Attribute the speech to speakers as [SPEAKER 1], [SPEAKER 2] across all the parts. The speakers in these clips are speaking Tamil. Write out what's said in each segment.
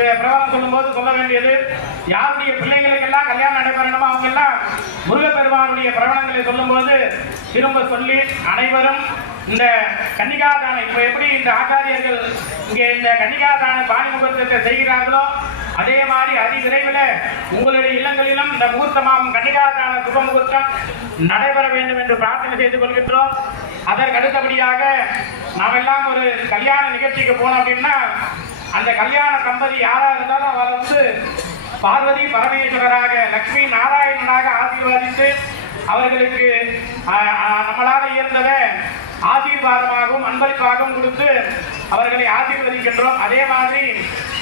[SPEAKER 1] தேவயானைக்கு பிர- பிரபலம் சொல்லும்போது சொல்ல வேண்டியது யாருடைய பிள்ளைங்களுக்கெல்லாம் கல்யாணம் நடைபெறணுமோ அவங்க எல்லாம் முருகப்பெருமானுடைய பிரபலங்களை சொல்லும்போது திரும்ப சொல்லி அனைவரும் இந்த கன்னிகாதானம் இப்ப எப்படி இந்த ஆச்சாரியர்கள் இங்கே இந்த கன்னிகாதான பாணி முகூர்த்தத்தை செய்கிறார்களோ அதே மாதிரி அதி விரைவில் உங்களுடைய இல்லங்களிலும் இந்த முகூர்த்தமாகும் கன்னிகாதான சுப முகூர்த்தம் நடைபெற வேண்டும் என்று பிரார்த்தனை செய்து கொள்கின்றோம். அதற்கு அடுத்தபடியாக நாம் எல்லாம் ஒரு கல்யாண நிகழ்ச்சிக்கு போனோம் அப்படின்னா அந்த கல்யாண தம்பதி யாரா இருந்தாலும் அவர் வந்து பார்வதி பரமேஸ்வரராக லக்ஷ்மி நாராயணனாக ஆசீர்வாதித்து அவர்களுக்கு நம்மளால் ஆஹ், நம்மளால ஆசீர்வாதமாகவும் அன்பளிப்பாகவும் கொடுத்து அவர்களை ஆசீர்வதிக்கின்றோம். அதே மாதிரி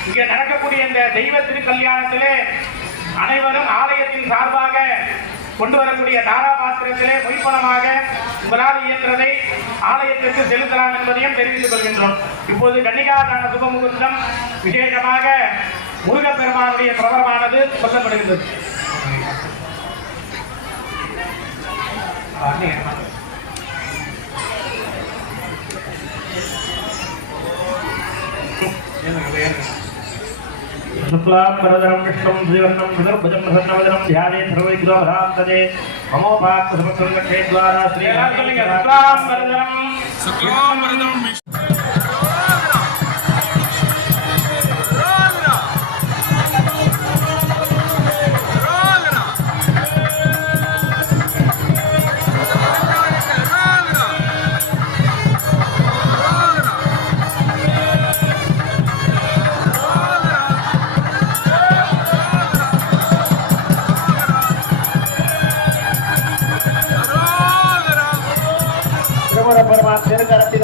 [SPEAKER 1] இங்கே நடக்கக்கூடிய இந்த தெய்வ திருக்கல்யாணத்திலே அனைவரும் ஆலயத்தின் சார்பாக கொண்டு வரக்கூடிய தாராபாத்திரத்திலே மொய்ப்பணமாக உங்களால் இயன்றதை ஆலயத்திற்கு செலுத்தலாம் என்பதையும் தெரிவித்துக் கொள்கின்றோம். இப்போது கன்னிகாதான சுபமுகூர்த்தம் விசேஷமாக முருகப்பெருமானுடைய பிரபலமானது சொல்லப்படுகின்றது శుక్లాంబరధరం విష్ణుం శ్రీవర్ణం చతుర్భుజం ప్రసన్నవదనం ధ్యానే సర్వైగ్రోహరాంతదే మమోపాక్త
[SPEAKER 2] సమస్తం
[SPEAKER 1] లక్ష్మీ ద్వారా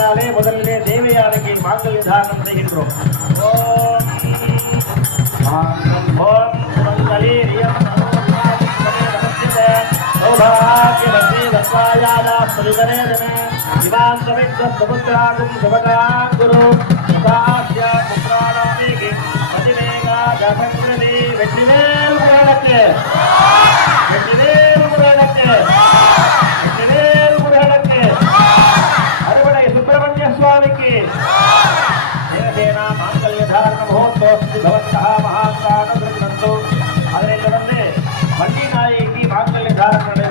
[SPEAKER 1] திருக்கரத்தினாலே முதலிலே தேவையானைக்கு மாங்கல் தாரணம் செய்கின்றோம் ஓம் மாங்கம் ஓம் சுமங்கலீரியம் சௌபாகியவதி தத்வாயாதா ஸ்ரீதரே தமே இவாம் சுபகாம் குரு சுகாஸ்ய புத்ராணாமிகி பதினேகா வெற்றிவேல்
[SPEAKER 2] ಕಾರಣ ಬಂತು ಅದರಿಂದ ಬಂದೇ ಮಂಡಿ ನಾಯಕಿ ಮಾತಲ್ಲಿ ಧಾರಣ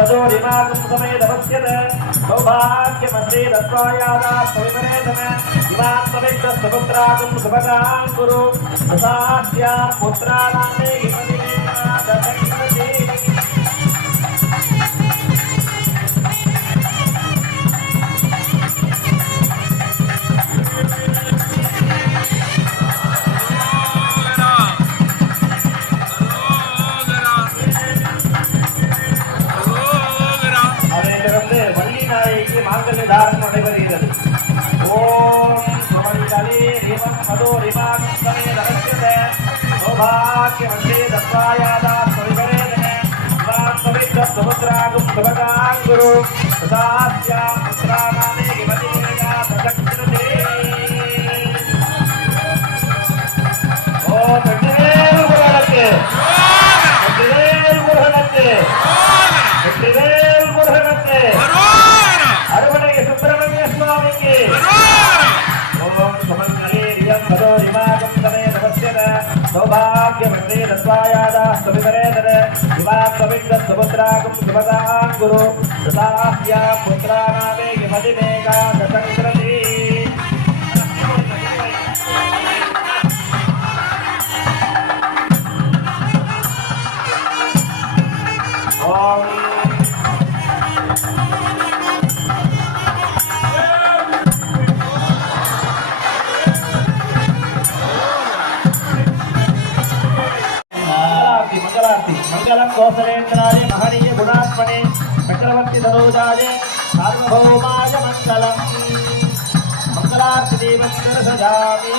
[SPEAKER 2] పదోరిమాగమే నమస్యత సౌభాగ్యమశ్రీ దత్వాయాదాత్మవిపరేతమిమాత్మవిశ్వసముద్రాగం శుభకాం కురు ప్రసాద్యా పుత్రాణే शरीर ओम सौभाग्य वंदे दत्तायादा सविगरे वां सवित समुद्रागुं सवतां गुरु सदास्या पुत्राणाने सचक्र स्वायादास्तमितरेतरे दिवात्वमिन्दसमुद्रागं सुमतां गुरु रसाह्या पुत्राणामे किमतिमेका कसङ्कृत மகனீய குணாத்மனே சக்கரவர்த்தி தனூஜாய சார்வபௌமாய மங்களம் மங்களார்த்தி தேவஸ்வர சஜாமி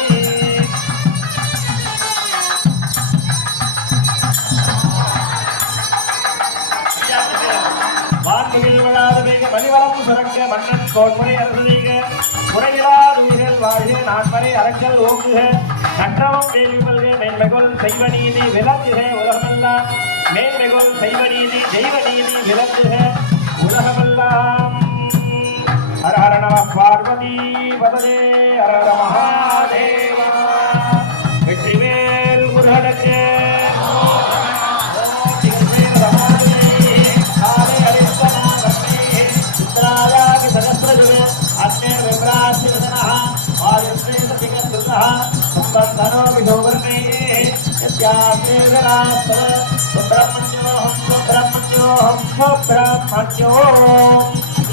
[SPEAKER 2] வான்மிகில் விழாத மிக மலிவளம் சுரக்க மன்னன் கோன்முறை அரசு செய்க முறையிலாத உயிர்கள் வாழ்க நான்மறை அரக்கல் ஓங்குக நற்றவம் வேள்வி மல்க மேன்மைகொள் செய்வ நீதி விளங்குக உலகமெல்லாம் மேன்மைகொள் செய்வ நீதி தெய்வ நீதி விளங்குக உலகமெல்லாம் ஹர ஹர நம பார்வதி பதலே ஹர ஹர மகாதேவா வெற்றிவேல் முருகனுக்கு ब्रह्मो ब्रह्मो ब्रह्मो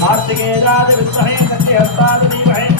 [SPEAKER 2] हाके रात वये हा